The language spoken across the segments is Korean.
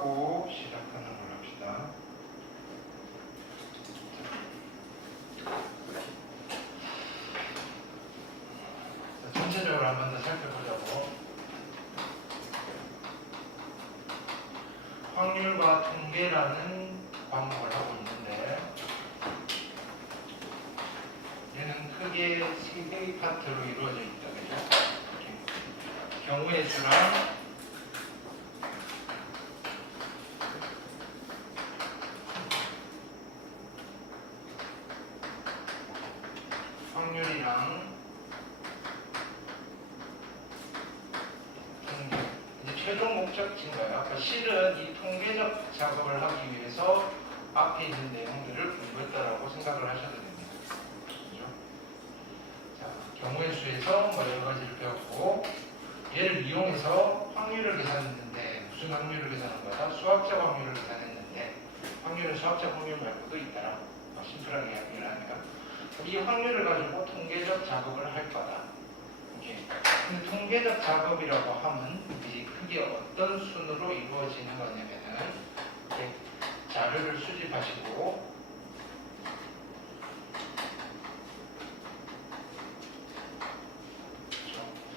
하고 시작하는 걸 합시다. 전체적으로 한 번 더 살펴보자고. 확률과 통계라는 과목을 하고 있는데, 얘는 크게 세 개의 파트로 이루어져 있다. 그죠? 경우의 수랑 확률이랑 통계. 이제 최종 목적지인가요? 아까 실은 이 통계적 작업을 하기 위해서 앞에 있는 내용들을 공부했다라고 생각을 하셔도 됩니다. 그죠? 자, 경우의 수에서 뭐 여러 가지를 배웠고, 얘를 이용해서 확률을 계산했는데, 무슨 확률을 계산한 거다? 수학적 확률을 계산했는데, 확률은 수학적 확률 말고도 있다라. 심플하게 이야기를 하니까. 이 확률을 가지고 통계적 작업을 할 거다. 오케이. 근데 통계적 작업이라고 하면 이제 크게 어떤 순으로 이루어지는 거냐면은, 이렇게 자료를 수집하시고,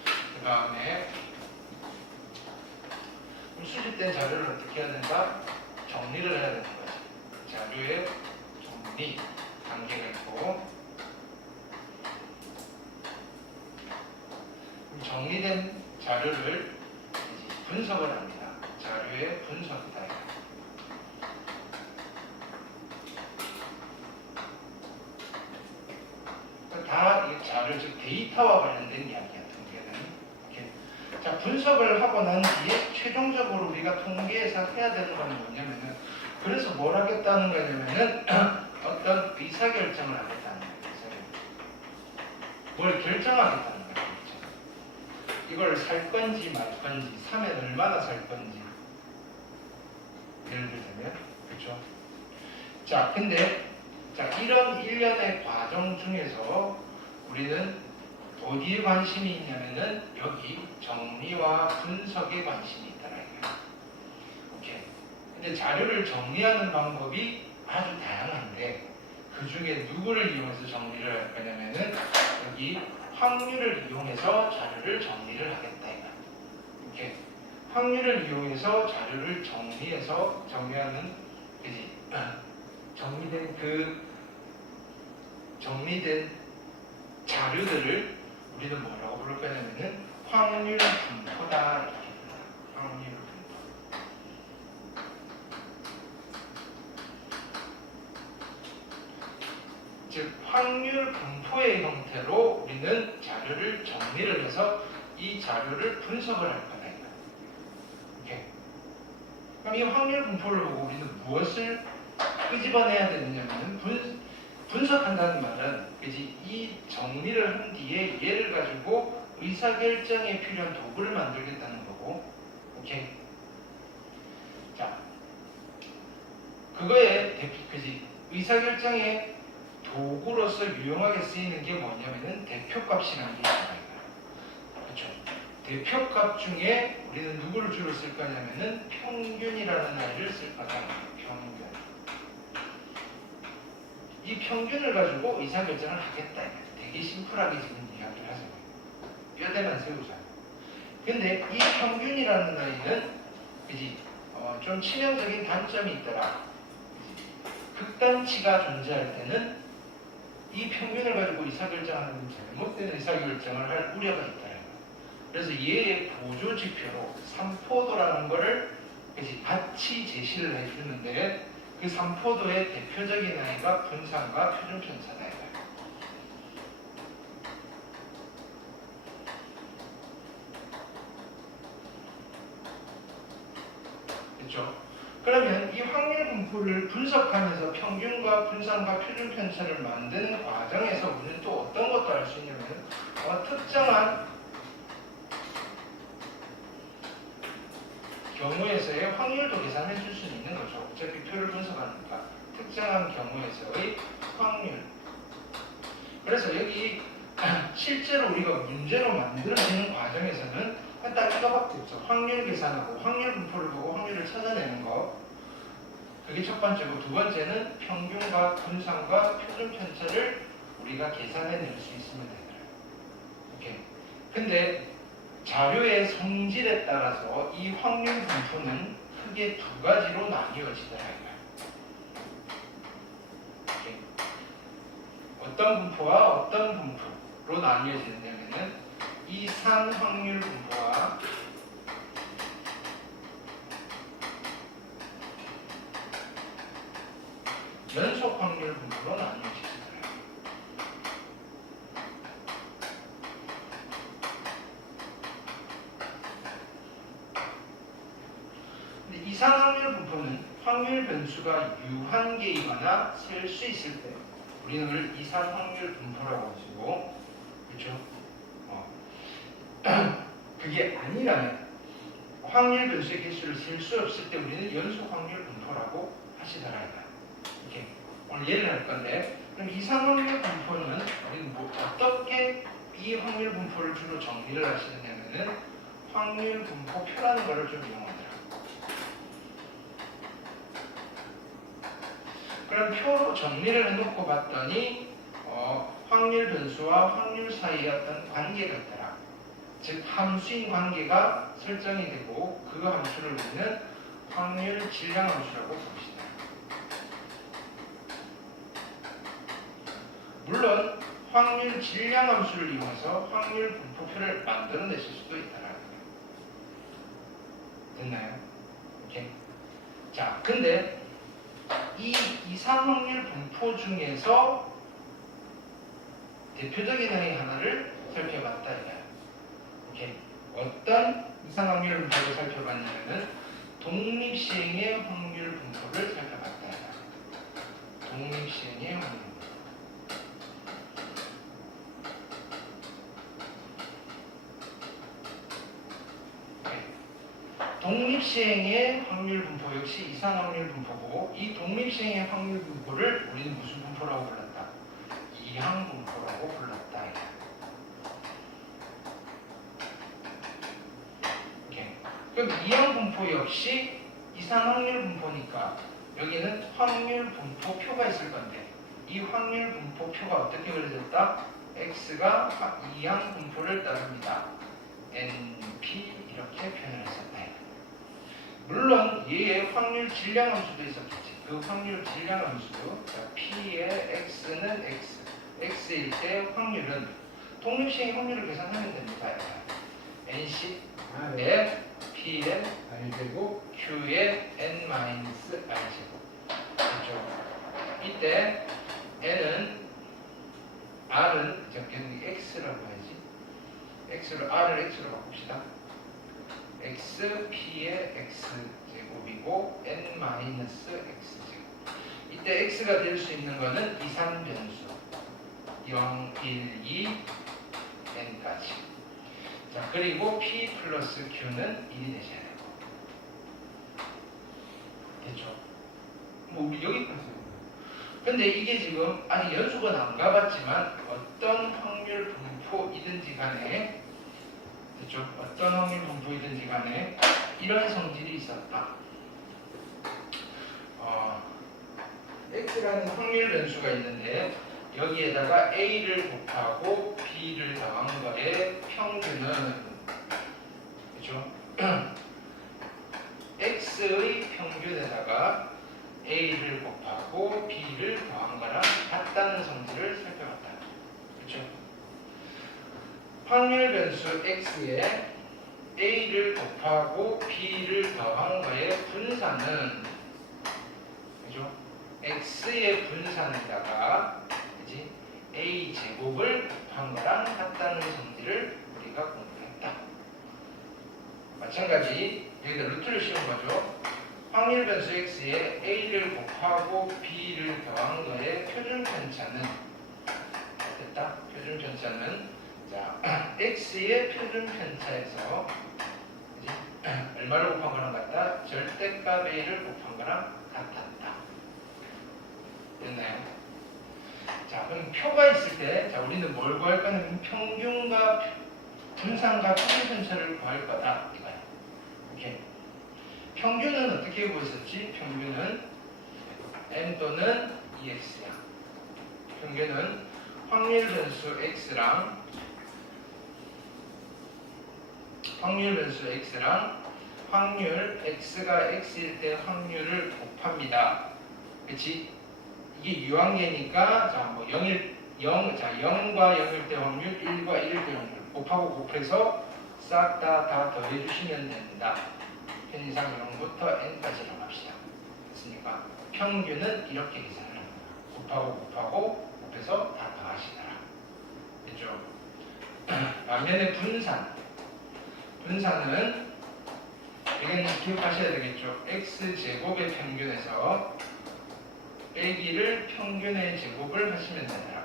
그 다음에 수집된 자료를 어떻게 해야 된다? 정리를 해야 되는 거지. 자료의 정리 단계가 있고, 정리된 자료를 이제 분석을 합니다. 자료의 분석이다. 다 이 자료, 즉 데이터와 관련된 이야기야. 자, 분석을 하고 난 뒤에 최종적으로 우리가 통계에서 해야 되는 건 뭐냐면은, 그래서 뭘 하겠다는 거냐면은 어떤 의사결정을 하겠다는 거예요. 뭘 결정하겠다는 거예요. 이걸 살 건지 말 건지, 사면 얼마나 살 건지, 예를 들면, 그렇죠? 자, 근데 자, 이런 일련의 과정 중에서 우리는 어디에 관심이 있냐면은 여기 정리와 분석에 관심이 있다는 거예요. 오케이. 근데 자료를 정리하는 방법이 아주 다양한데, 그 중에 누구를 이용해서 정리를 할 거냐면은 여기 확률을 이용해서 자료를 정리를 하겠다 이거. 오케이. 확률을 이용해서 자료를 정리하는, 그지? 정리된 자료들을 우리는 뭐라고 부를 거냐면은 확률 분포다 이렇게 부릅니다. 확률 분포. 즉 확률 분포의 형태로 우리는 자료를 정리를 해서 이 자료를 분석을 할 거다 이거. 오케이. 그럼 이 확률 분포를 보고 우리는 무엇을 끄집어내야 되느냐면은 분석한다는 말은, 그지? 이 정리를 한 뒤에 얘를 가지고 의사결정에 필요한 도구를 만들겠다는 거고, 오케이? 자, 그거에 그지? 의사결정의 도구로서 유용하게 쓰이는 게 뭐냐면은 대표값이라는 게 있어요. 그렇죠? 대표값 중에 우리는 누구를 주로 쓸 거냐면은 평균이라는 아이를 쓸 거다. 평균. 이 평균을 가지고 의사결정을 하겠다. 되게 심플하게 지금 이야기를 하죠. 뼈대만 세우자. 근데 이 평균이라는 아이는 그지? 좀 치명적인 단점이 있더라. 극단치가 존재할 때는 이 평균을 가지고 의사결정하는 잘못된 의사결정을 할 우려가 있다. 그래서 얘의 보조지표로 삼포도라는 거를 같이 제시를 해주는데, 그 삼포도의 대표적인 아이가 분산과 표준편차다. 그렇죠? 그러면 이 확률 분포를 분석하면서 평균과 분산과 표준편차를 만드는 과정에서 우리는 또 어떤 것도 알 수 있냐면, 특정한 경우에서의 확률도 계산해 줄 수 있는 거죠. 어차피 표를 분석하니까. 특정한 경우에서의 확률. 그래서 여기 실제로 우리가 문제로 만들어지는 과정에서는 딱 이거밖에 없어. 확률 계산하고 확률 분포를 보고 확률을 찾아내는 거. 그게 첫 번째고, 두 번째는 평균과 분산과 표준 편차를 우리가 계산해낼 수 있으면 되더라고요. 오케이. 근데 자료의 성질에 따라서 이 확률 분포는 크게 두 가지로 나뉘어지더라고요. 오케이. 어떤 분포와 어떤 분포로 나뉘어지느냐면은 이산 확률 분포와 연속 확률 분포로 나뉘어지더라고요. 근데 이산 확률 분포는 확률 변수가 유한계이거나 셀 수 있을 때 우리는 그걸 이산 확률 분포라고 하시고, 그렇죠? 그게 아니라면 확률 변수의 개수를 셀 수 없을 때 우리는 연속 확률 분포라고 하시더라고요. 이렇게 오늘 예를 할 건데, 그럼 이산 확률 분포는 우리는 어떻게 이 확률 분포를 주로 정리를 하시느냐면은 확률 분포표라는 것을 좀 이용하더라고요. 그럼 표로 정리를 해놓고 봤더니 확률 변수와 확률 사이의 어떤 관계가 있더라. 즉 함수인 관계가 설정이 되고 그 함수를 우리는 확률 질량 함수라고 봅시다. 물론 확률 질량 함수를 이용해서 확률 분포표를 만들어내실 수도 있다라는 거예요. 됐나요? 오케이. 자, 근데 이 이산 확률 분포 중에서 대표적인 행위 하나를 살펴봤다 이거야. 오케이. 어떤 이산 확률 분포를 살펴봤냐면은 독립시행의 확률 분포를 살펴봤다 이거야. 독립시행의 확률 분포. 독립시행의 확률 분포 역시 이산 확률 분포고, 이 독립시행의 확률 분포를 우리는 무슨 분포라고 불렀다? 이항 분포라고 불렀다. 오케이. 그럼 이항 분포 역시 이산 확률 분포니까 여기는 확률 분포표가 있을 건데, 이 확률 분포표가 어떻게 그려졌다? x가 이항 분포를 따릅니다. np 이렇게 표현을 했었다. 물론 얘의 확률 질량 함수도 있었겠지. 그 확률 질량 함수, p의 x는 x일 때 확률은 독립시행의 확률을 계산하면 됩니다. nc 의 p의 r제곱 q의 n-r제곱. 그렇죠. 이때 n은 r은 x라고 해야지. r을 x로 바꿉시다. x p의 x제곱이고 n-x제곱. 이때 x가 될 수 있는 것은 이산 변수 0, 1, 2, n까지. 자, 그리고 p 플러스 q는 1이 되셔야 되고. 됐죠? 뭐 우리 여기까지. 근데 이게 지금 아직 연속은 안 가봤지만 어떤 확률 분포이든지 간에, 그렇죠? 어떤 확률 분포이든지 간에 이런 성질이 있었다. x라는 확률 변수가 있는데 여기에다가 a를 곱하고 b를 더한 거의 평균은, 그렇죠? x의 평균에다가 a를 곱하고 b를 더한 거랑 같다는 성질을 살펴봤다. 그렇죠? 확률 변수 x에 a를 곱하고 b를 더한 거의 분산은, 그죠? x의 분산에다가, 그지? a 제곱을 곱한 거랑 같다는 성질을 우리가 공부했다. 마찬가지 여기다 루트를 씌운 거죠. 확률 변수 x에 a를 곱하고 b를 더한 거의 표준 편차는, 됐다? 표준 편차는, 자, x의 표준 편차에서 얼마를 곱한 거랑 같다? 절대값 a를 곱한 거랑 같았다. 됐나요? 자, 그럼 표가 있을 때, 자, 우리는 뭘 구할 거냐면 평균과 분산과 평균 편차를 구할 거다 이거야. 오케이. 평균은 어떻게 구했었지? 평균은 m 또는 ex야. 평균은 확률 변수 x랑 확률 x가 x일 때 확률을 곱합니다. 그치? 이게 유한계니까 자, 0과 0일 때 확률, 1과 1일 때 확률 곱하고 곱해서 싹 다 더해주시면 된다. 편의상 0부터 n까지로 합시다. 됐습니까? 평균은 이렇게 계산을 합니다. 곱하고 곱해서 다 더하시더라. 됐죠? 반면에 분산은 이건 기억하셔야 되겠죠? x제곱의 평균에서 빼기를 평균의 제곱을 하시면 된다.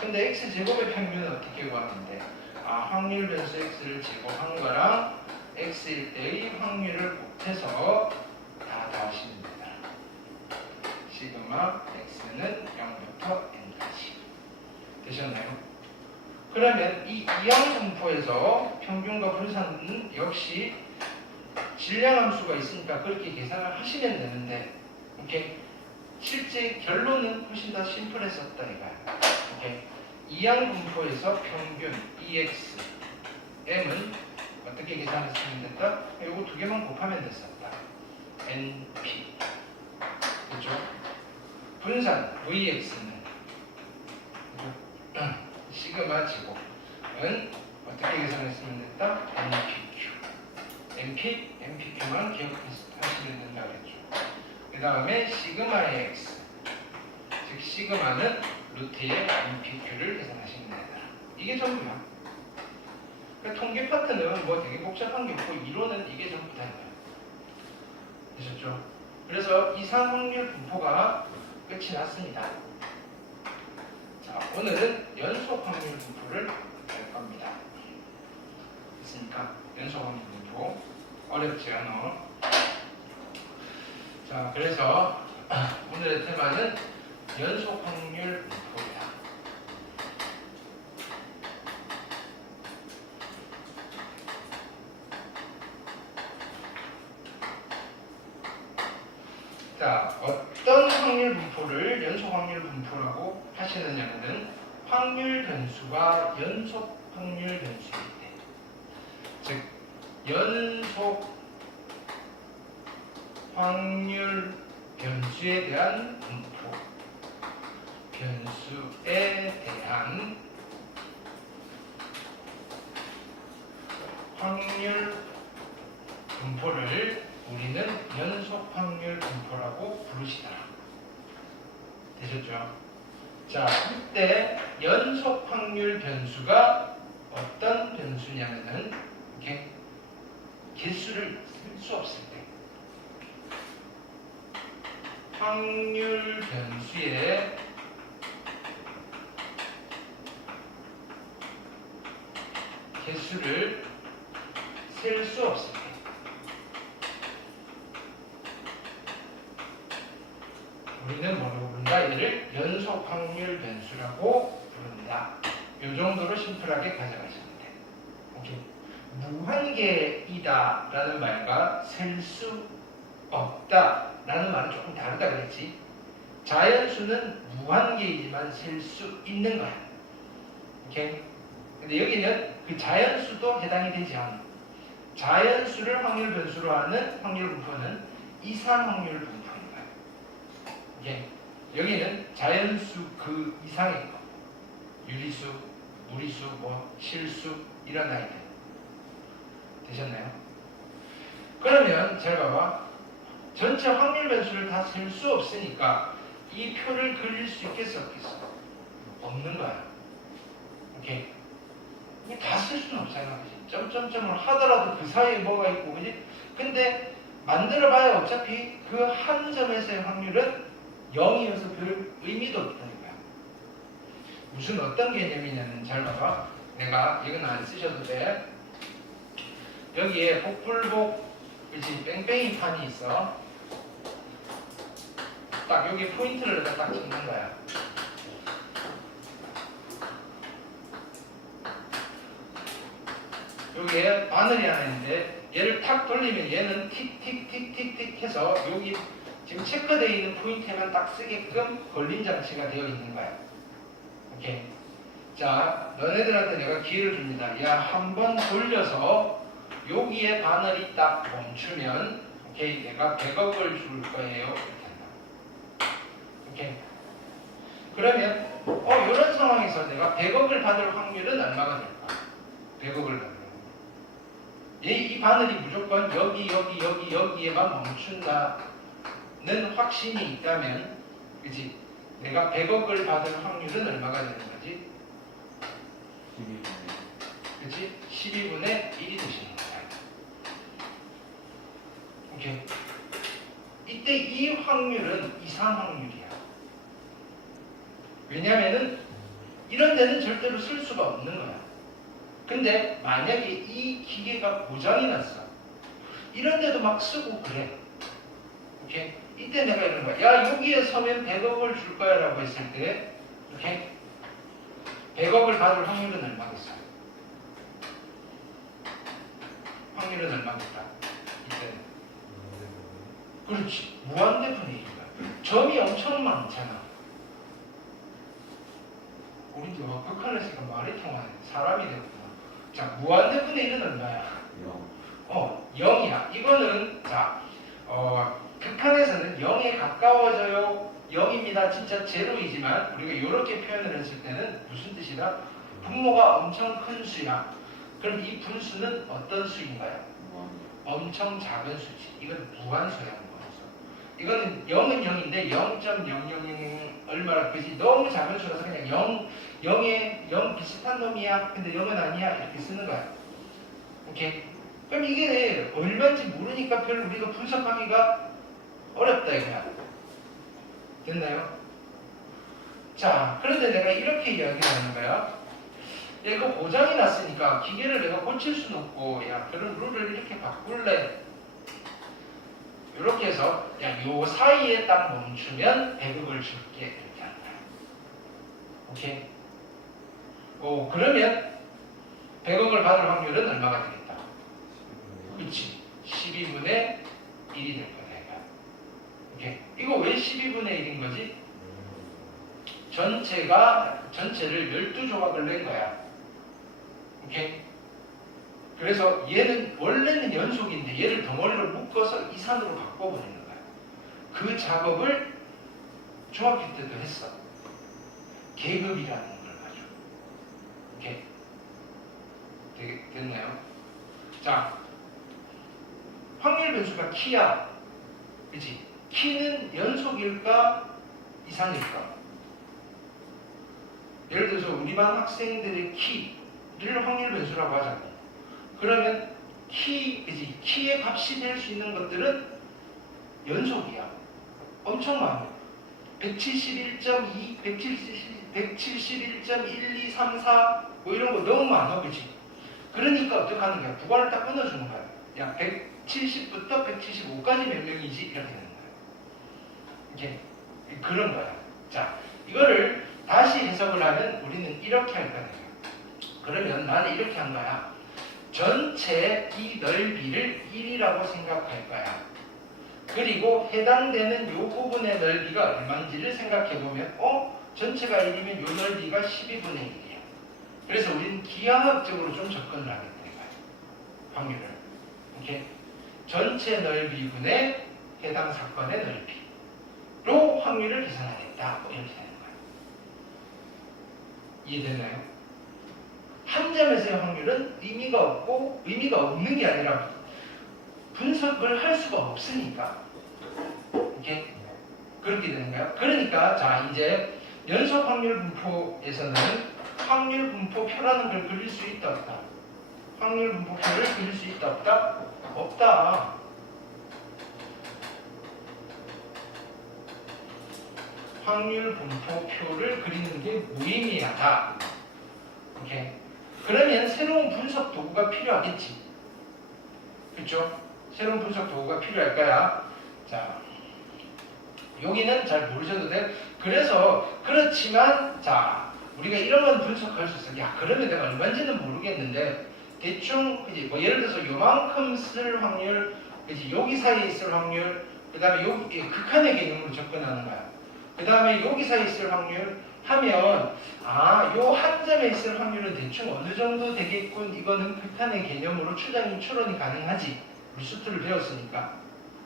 근데 x제곱의 평균은 어떻게 구하는데? 확률 변수 x를 제곱한 거랑 x일 때의 확률을 곱해서 다 더하시면 된다. 시그마 x는 0부터 n까지. 되셨나요? 그러면 이 이항 분포에서 평균과 분산은 역시 질량함수가 있으니까 그렇게 계산을 하시면 되는데, 오케이? 실제 결론은 훨씬 더 심플했었다 이거야. 오케이? 이항 분포에서 평균 EX, M은 어떻게 계산했으면 됐다? 이거 두 개만 곱하면 됐었다. NP. 그렇죠? 분산 VX는 시그마 제곱은 어떻게 계산했으면 됐다? NPQ. NPQ만 기억하시면 된다 그랬죠. 그 다음에 시그마의 X, 즉 시그마는 루트의 NPQ를 계산하시면 된다. 이게 전부야. 그러니까 통계 파트는 뭐 되게 복잡한 게 없고 이론은 이게 전부 다예요. 되셨죠? 그래서 이상 확률 분포가 끝이 났습니다. 자, 오늘은 연속 확률 분포를 할 겁니다. 됐습니까? 연속 확률 분포 어렵지 않아? 자, 그래서 오늘의 테마는 연속 확률 분포입니다. 자, 어떤 확률 분포를 연속 확률 분포라고 하시느냐는 확률 변수가 연속 확률 변수일 때, 즉 연속 확률 변수에 대한 분포, 변수에 대한 확률 분포를 우리는 연속 확률 분포라고 부르시더라. 되셨죠? 자, 이때 연속 확률 변수가 어떤 변수냐면은 이렇게 개수를 쓸 수 없을 때, 확률 변수의 개수를 셀 수 없을 때, 우리는 뭐라고 부른다? 이를 연속 확률 변수라고 부른다. 이 정도로 심플하게 가져가시면 돼. 오케이. 무한계이다 라는 말과 셀 수 없다 라는 말은 조금 다르다 그랬지. 자연수는 무한계이지만 셀 수 있는 거야. 오케이. 근데 여기는 그 자연수도 해당이 되지 않아. 자연수를 확률 변수로 하는 확률 분포는 이상 확률 분포인 거야. 오케이. 여기는 자연수 그 이상의 거. 유리수, 무리수, 뭐 실수 이런 아이들. 되셨나요? 그러면 잘 봐봐. 전체 확률 변수를 다 셀 수 없으니까 이 표를 그릴 수 있겠어 없겠어? 없는 거야. 오케이. 이게 다 쓸 수는 없잖아. 그지? 점점점을 하더라도 그 사이에 뭐가 있고, 그지? 근데 만들어봐야 어차피 그 한 점에서의 확률은 0이어서 별 의미도 없다는 거야. 무슨 어떤 개념이냐면 잘 봐봐. 내가 이건 안 쓰셔도 돼. 여기에 복불복, 그치? 뺑뺑이 판이 있어. 딱 여기 포인트를 딱 찍는 거야. 여기에 바늘이 하나 있는데 얘를 탁 돌리면 얘는 틱틱틱틱틱 해서 여기 지금 체크되어 있는 포인트에만 딱 쓰게끔 걸림 장치가 되어 있는 거야. 오케이. 자, 너네들한테 내가 기회를 줍니다. 야, 한번 돌려서 여기에 바늘이 딱 멈추면 오케이, 내가 100억을 줄 거예요. 이렇게 한다. 오케이. 그러면 이런 상황에서 내가 100억을 받을 확률은 얼마가 될까? 100억을 받을 이 바늘이 무조건 여기에만 멈춘다는 확신이 있다면, 그치? 내가 100억을 받을 확률은 얼마가 되는 거지? 12분의 그치? 12분의 1이 되시는 거야. 오케이. 이때 이 확률은 이상 확률이야. 왜냐면은 이런 데는 절대로 쓸 수가 없는 거야. 근데 만약에 이 기계가 고장이 났어. 이런 데도 막 쓰고 그래. 오케이? 이때 내가 이런 거야. 야, 여기에 서면 100억을 줄 거야 라고 했을 때, 오케이? 100억을 받을 확률은 얼마겠어? 확률은 얼마겠다? 이때는. 그렇지. 무한대분의 1이야. 점이 엄청 많잖아. 우리도 극한을 쓰니까 말이 통하네. 사람이 되구나. 자, 무한대분의 1은 얼마야? 0이야. 이거는, 자, 극한에서는 0에 가까워져요. 0입니다. 진짜 제로이지만, 우리가 이렇게 표현을 했을 때는 무슨 뜻이다? 분모가 엄청 큰 수야. 그럼 이 분수는 어떤 수인가요? 엄청 작은 수지. 이건 무한수야, 무한수. 이거는 0은 0인데 0.000 얼마나 그지? 너무 작은 수라서 그냥 0에 0 비슷한 놈이야. 근데 0은 아니야. 이렇게 쓰는 거야. 오케이? 그럼 이게 얼마인지 모르니까 별로 우리가 분석하기가 어렵다 이거야. 됐나요? 자, 그런데 내가 이렇게 이야기를 하는 거야. 이거 고장이 났으니까 기계를 내가 고칠 수는 없고, 야, 그럼 룰을 이렇게 바꿀래. 이렇게 해서, 야, 요 사이에 딱 멈추면 100억을 줄게. 이렇게 하는 거야. 오케이? 그러면 100억을 받을 확률은 얼마가 되겠다? 그치? 12분의 1이 될 거다. 이거. 오케이? 이거 왜 12분의 1인 거지? 전체를 12조각을 낸 거야. 오케이? 그래서 얘는 원래는 연속인데 얘를 덩어리로 묶어서 이산으로 바꿔버리는 거야. 그 작업을 중학교 때도 했어. 계급이라는 걸 가지고. 오케이? 됐나요? 자, 확률 변수가 키야. 그치? 키는 연속일까? 이상일까? 예를 들어서 우리 반 학생들의 키를 확률 변수라고 하잖아요. 그러면 그치? 키의 값이 될 수 있는 것들은 연속이야. 엄청 많아요. 171.2, 171.1234 뭐 이런 거 너무 많아. 그치? 그러니까 어떻게 하는 거야? 구간을 딱 끊어주는 거야. 야, 170부터 175까지 몇 명이지? 이렇게 되는 거야. 이게 그런 거야. 자, 이거를 다시 해석을 하면 우리는 이렇게 할 거예요. 그러면 나는 이렇게 한 거야. 전체 이 넓이를 1이라고 생각할 거야. 그리고 해당되는 요 부분의 넓이가 얼마인지를 생각해보면 전체가 1이면 요 넓이가 12분의 1이야. 그래서 우리는 기하학적으로 좀 접근을 하겠다 이거야. 확률을. 오케이? 전체 넓이분의 해당 사건의 넓이로 확률을 계산하겠다. 뭐 이렇게 되는 거야. 이해되나요? 한 점에서의 확률은 의미가 없고, 의미가 없는 게 아니라 분석을 할 수가 없으니까. 이렇게 그렇게 되는 거예요. 그러니까 자, 이제 연속 확률 분포에서는 확률 분포표라는 걸 그릴 수 있다 없다? 확률 분포표를 그릴 수 있다 없다? 없다. 확률 분포표를 그리는 게 무의미하다. 오케이. 그러면 새로운 분석 도구가 필요하겠지. 그렇죠? 새로운 분석 도구가 필요할 거야. 자, 여기는 잘 모르셔도 돼. 그래서 그렇지만 자, 우리가 이런 건 분석할 수 있어. 야, 그러면 내가 얼마인지는 모르겠는데 대충 그지 뭐 예를 들어서 요만큼 쓸 확률, 그지 여기 사이에 있을 확률, 그 다음에 여기 극한의 개념으로 접근하는 거야. 그 다음에 여기 사이에 있을 확률 하면 요 한 점에 있을 확률은 대충 어느 정도 되겠군. 이거는 극한의 개념으로 추론이 가능하지. 우리 수트를 배웠으니까.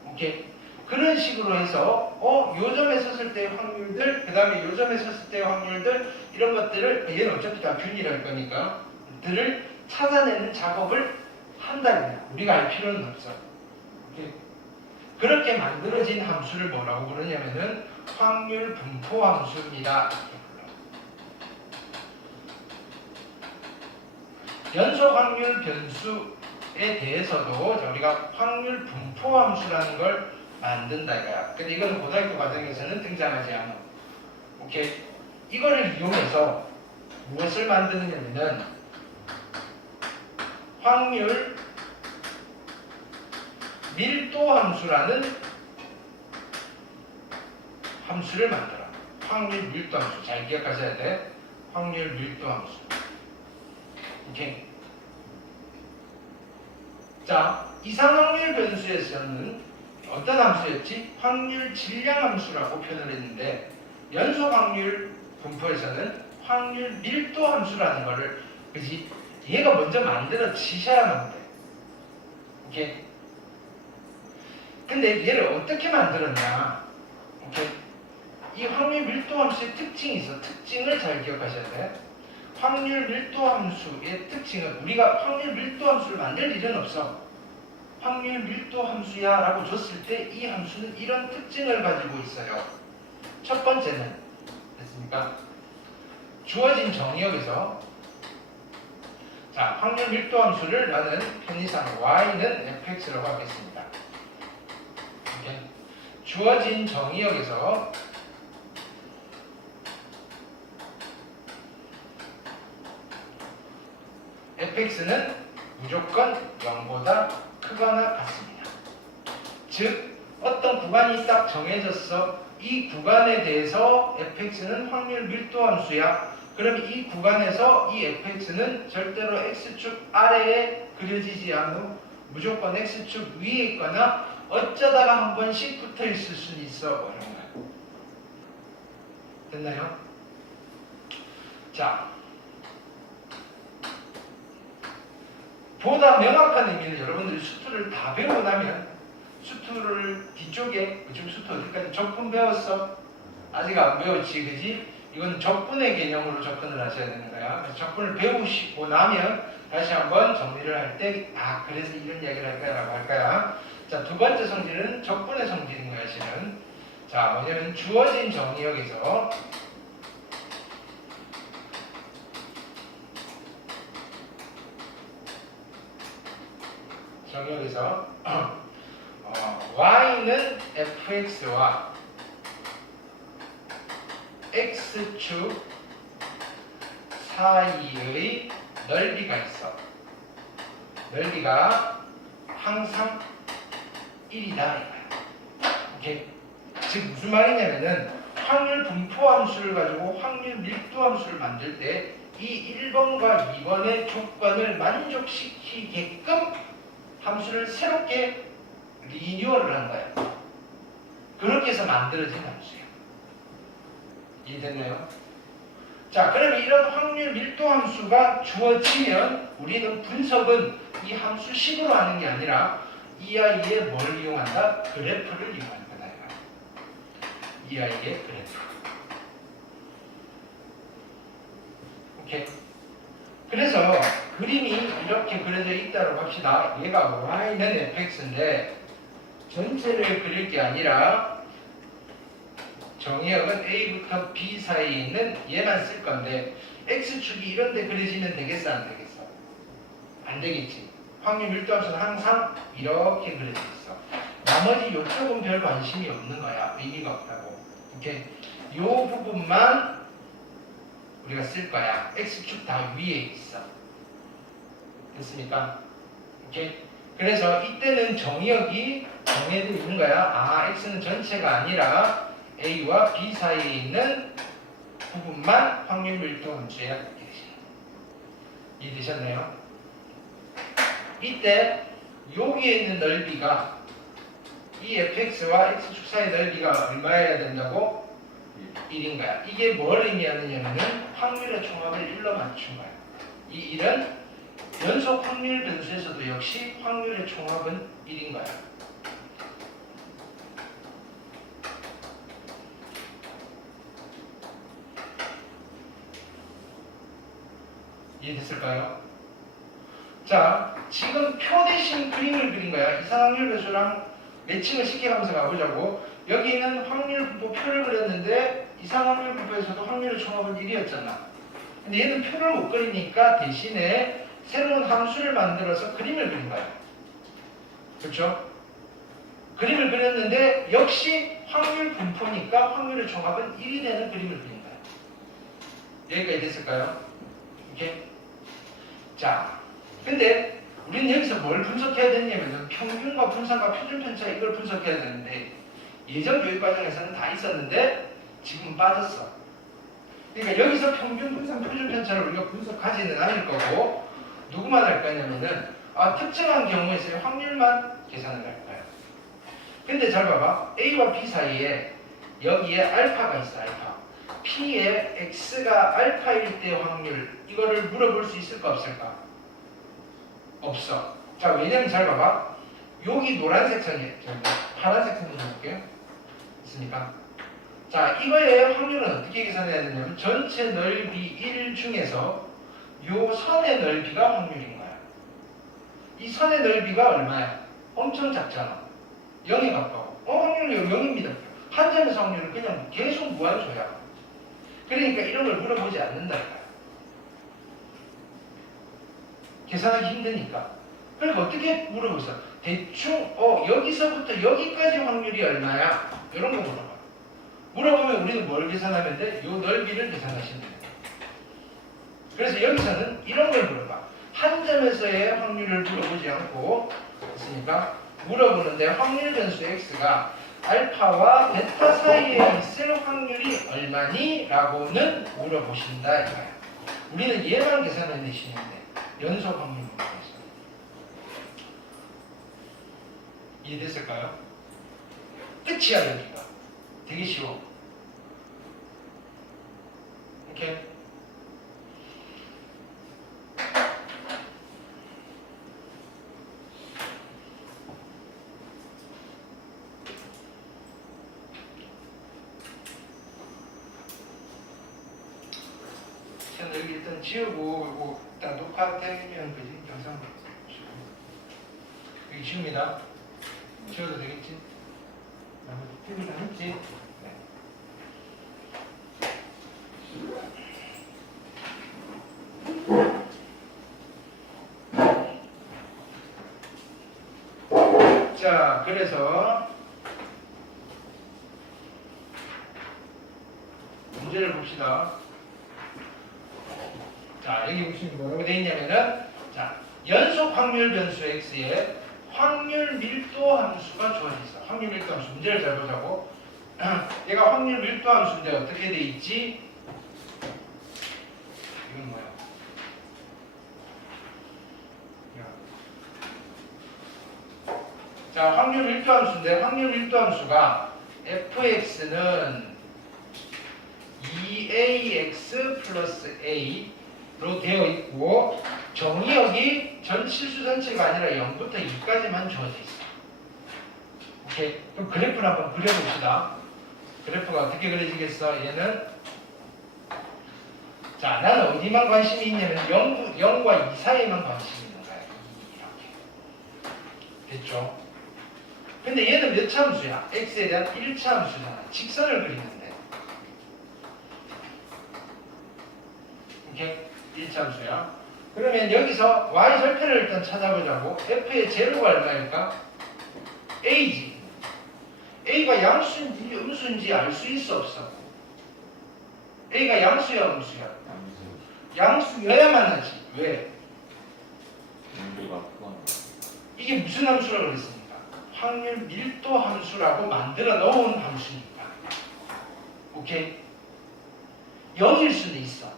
오케이. 그런 식으로 해서 요 점에 섰을 때의 확률들, 그 다음에 요 점에 섰을 때의 확률들, 이런 것들을 얘는 어차피 다 균이랄 거니까 들을 찾아내는 작업을 한다. 우리가 알 필요는 없어. 오케이. 그렇게 만들어진 함수를 뭐라고 부르냐면은 확률 분포 함수입니다. 연속 확률 변수에 대해서도 우리가 확률 분포 함수라는 걸 만든다 이거야. 근데 이거는 고등학교 과정에서는 등장하지 않아. 오케이. 이거를 이용해서 무엇을 만드느냐면은 확률 밀도 함수라는 함수를 만들어. 확률 밀도 함수. 잘 기억하셔야 돼. 확률 밀도 함수. 오케이. 자, 이상확률 변수에서는 어떤 함수였지? 확률 질량 함수라고 표현을 했는데 연속 확률 분포에서는 확률 밀도 함수라는 거를 그지? 얘가 먼저 만들어 지셔야만 돼. 오케이. 근데 얘를 어떻게 만들었냐? 오케이. 이 확률 밀도 함수의 특징이 있어. 특징을 잘 기억하셔야 돼. 확률 밀도 함수의 특징은 우리가 확률 밀도 함수를 만들 일은 없어. 확률 밀도 함수야 라고 줬을 때 이 함수는 이런 특징을 가지고 있어요. 첫 번째는 됐습니까? 주어진 정의역에서 자, 확률 밀도 함수를 나는 편의상 y는 fx라고 하겠습니다. 오케이. 주어진 정의역에서 fx는 무조건 0보다 크거나 같습니다. 즉 어떤 구간이 딱 정해졌어. 이 구간에 대해서 fx는 확률 밀도 함수야. 그럼 이 구간에서 이 fx는 절대로 x축 아래에 그려지지 않고 무조건 x축 위에 있거나 어쩌다가 한 번씩 붙어 있을 수는 있어. 이런 거야. 됐나요? 자, 보다 명확한 의미는 여러분들이 수투를 다 배우고 나면 수투를 뒤쪽에 지금 수투 어디까지 적분 배웠어? 아직 안 배웠지, 그지? 이건 적분의 개념으로 접근을 하셔야 되는 거야. 적분을 배우시고 나면 다시 한번 정리를 할 때 그래서 이런 이야기를 할 거야라고 할 거야. 자, 두 번째 성질은 적분의 성질인 거야, 실은. 자, 뭐냐면 주어진 정의역에서 y는 fx와 x축 사이의 넓이가 있어. 넓이가 항상 1이다. 오케이. 즉 무슨 말이냐면은 확률 분포 함수를 가지고 확률 밀도 함수를 만들 때 이 1번과 2번의 조건을 만족시키게끔 함수를 새롭게 리뉴얼을 한 거야. 그렇게 해서 만들어진 함수예요. 이해됐나요? 자, 그럼 이런 확률 밀도 함수가 주어지면 우리는 분석은 이 함수 식으로 하는 게 아니라 이 아이의 뭘 이용한다? 그래프를 이용하는 거다. 이 아이의 그래프. 오케이. 그래서 그림이 이렇게 그려져 있다고 합시다. 얘가 y는 fx인데 전체를 그릴 게 아니라 정의역은 a부터 b 사이에 있는 얘만 쓸 건데 x축이 이런 데 그려지면 되겠어, 안 되겠어? 안 되겠지. 확률 밀도 함수는 항상 이렇게 그려져 있어. 나머지 이쪽은 별 관심이 없는 거야. 의미가 없다고. 오케이. 요 부분만 우리가 쓸 거야. x축 다 위에 있어. 됐습니까? 오케이. 그래서 이때는 정의역이 정해져 있는 거야. x는 전체가 아니라 a와 b 사이에 있는 부분만 확률 밀도 함수야. 이해되셨나요? 이때 여기에 있는 넓이가 이 fx와 x축 사이의 넓이가 얼마여야 된다고? 1인 거야. 이게 뭘 의미하느냐면은 확률의 총합을 1로 맞춘 거야. 이 1은 연속 확률 변수에서도 역시 확률의 총합은 1인 거야. 이해됐을까요? 자, 지금 표 대신 그림을 그린 거야. 이상확률 변수랑 매칭을 시켜가면서 가보자고. 여기는 확률 분포 표를 그렸는데 이상확률 분포에서도 확률의 총합은 1이었잖아. 근데 얘는 표를 못 그리니까 대신에 새로운 함수를 만들어서 그림을 그린 거야. 그렇죠? 그림을 그렸는데 역시 확률 분포니까 확률의 총합은 1이 되는 그림을 그린 거야. 여기까지 됐을까요? 이렇게. 자, 근데 우리는 여기서 뭘 분석해야 되냐면 평균과 분산과 표준 편차 이걸 분석해야 되는데 예전 교육 과정에서는 다 있었는데 지금 빠졌어. 그러니까 여기서 평균, 분산, 표준 편차를 우리가 분석하지는 않을 거고 누구만 할 거냐면은 특정한 경우에서의 확률만 계산을 할 거야. 근데 잘 봐봐. A와 B 사이에 여기에 알파가 있어. 알파. P의 X가 알파일 때 확률 이거를 물어볼 수 있을까 없을까? 없어. 자, 왜냐면 잘 봐봐. 여기 노란색 선이 파란색 선 좀 볼게요. 있습니까? 자, 이거의 확률은 어떻게 계산해야 되냐면 전체 넓이 1 중에서 요 선의 넓이가 확률인 거야. 이 선의 넓이가 얼마야? 엄청 작잖아. 0에 가까워. 확률이 0입니다. 한 점에서 확률은 그냥 계속 무한소야. 그러니까 이런 걸 물어보지 않는다니까. 계산하기 힘드니까. 그러니까 어떻게 물어보겠어? 대충 여기서부터 여기까지 확률이 얼마야? 이런 거 물어봐. 물어보면 우리는 뭘 계산하면 돼? 요 넓이를 계산하시면 돼. 그래서 여기서는 이런 걸 물어봐. 한 점에서의 확률을 물어보지 않고 있으니까 물어보는데 확률 변수 x가 알파와 베타 사이에 있을 확률이 얼마니? 라고는 물어보신다 이거야. 우리는 얘만 계산해내시면 돼. 연속 확률 문제에서. 이해됐을까요? 끝이야 여기가. 되게 쉬워. 오케이? 저는 여기 일단 지우고 일단 녹화되면 그지? 영상 여기 지웁니다. 지워도 되겠지? TV 다 했지? 네. 자, 그래서 문제를 봅시다. 자, 여기 보시면 뭐라고 되어 있냐면은 자, 연속 확률 변수 x에 확률 밀도 함수가 주어져 있어. 확률 밀도 함수. 문제를 잘 보자고. 얘가 확률 밀도 함수인데 어떻게 돼 있지? 이건 뭐야? 자, 확률 밀도 함수인데 확률 밀도 함수가 fx는 2ax 플러스 a로 되어 있고 정의역이 전 실수 전체가 아니라 0부터 2까지만 주어져 있어. 오케이. 그럼 그래프를 한번 그려봅시다. 그래프가 어떻게 그려지겠어? 얘는 자, 나는 어디만 관심이 있냐면 0과 2 사이에만 관심이 있는 거야. 이렇게. 됐죠? 근데 얘는 몇 차 함수야? x에 대한 1차 함수잖아. 직선을 그리는데. 이렇게 1차 함수야. 그러면 여기서 y 절편을 일단 찾아보자고. f의 제로가 얼마일까? a지. a가 양수인지 음수인지 알 수 있어 없어? a가 양수야 음수야? 양수여야만 하지. 왜? 이게 무슨 함수라고 그랬습니까? 확률 밀도 함수라고 만들어 놓은 함수니까. 오케이? 0일 수는 있어.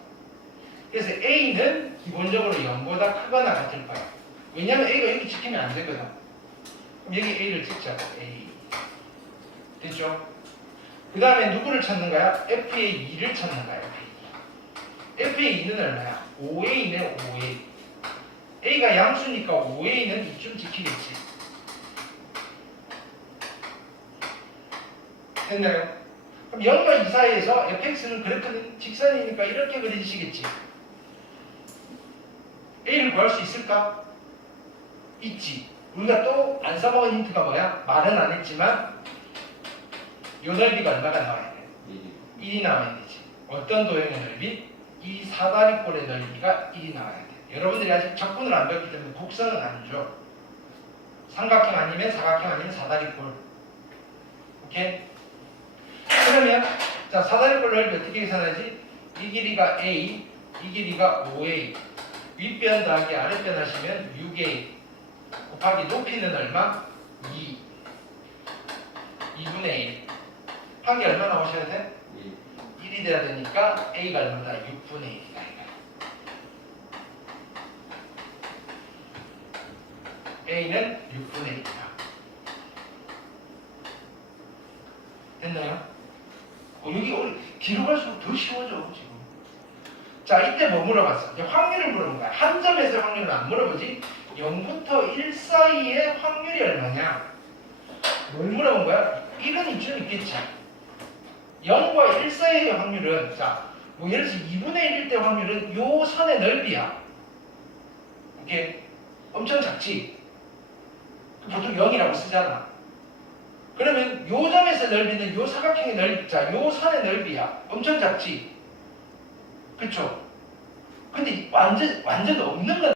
그래서 A는 기본적으로 0보다 크거나 같을 거야. 왜냐면 A가 여기 찍히면 안 되거든. 그럼 여기 A를 찍자. A. 됐죠? 그 다음에 누구를 찾는 거야? F의 2를 찾는 거야. F의 2는 얼마야? 5A네 5A. A가 양수니까 5A는 이쯤 지키겠지. 됐나요? 그럼 0과 2 사이에서 fx는 그래프는 직선이니까 이렇게 그려지시겠지. A를 구할 수 있을까? 있지. 우리가 또 안 써먹은 힌트가 뭐야? 말은 안 했지만 요 넓이가 얼마가 나와야 돼? 1이 나와야 되지. 어떤 도형의 넓이? 이 사다리꼴의 넓이가 1이 나와야 돼. 여러분들이 아직 적분을 안 배웠기 때문에 곡선은 아니죠. 삼각형 아니면 사각형 아니면 사다리꼴. 오케이? 그러면 자 사다리꼴 넓이 어떻게 계산하지? 이 길이가 A, 이 길이가 5A. 윗변 더하기 아랫변 하시면 6A 곱하기 높이는 얼마? 2. 2분의 1. 합이 얼마 나오셔야 돼? 1이 돼야 되니까 A가 얼마다? 6분의 1이다. A는 6분의 1이다. 됐나요? 여기 뒤로 갈수록 더 쉬워져 지금. 자 이때 뭐 물어봤어? 이제 확률을 물어본 거야. 한 점에서 확률을 안 물어보지. 0부터 1 사이의 확률이 얼마냐? 뭘 물어본 거야? 1은 이쯤 있겠지. 0과 1 사이의 확률은 자, 뭐 예를 들어서 2분의 1일 때 확률은 요 선의 넓이야. 이게 엄청 작지? 보통 0이라고 쓰잖아. 그러면 요 점에서 넓이는 요 사각형의 넓이, 자, 요 선의 넓이야. 엄청 작지? 그쵸? 근데 완전 없는 건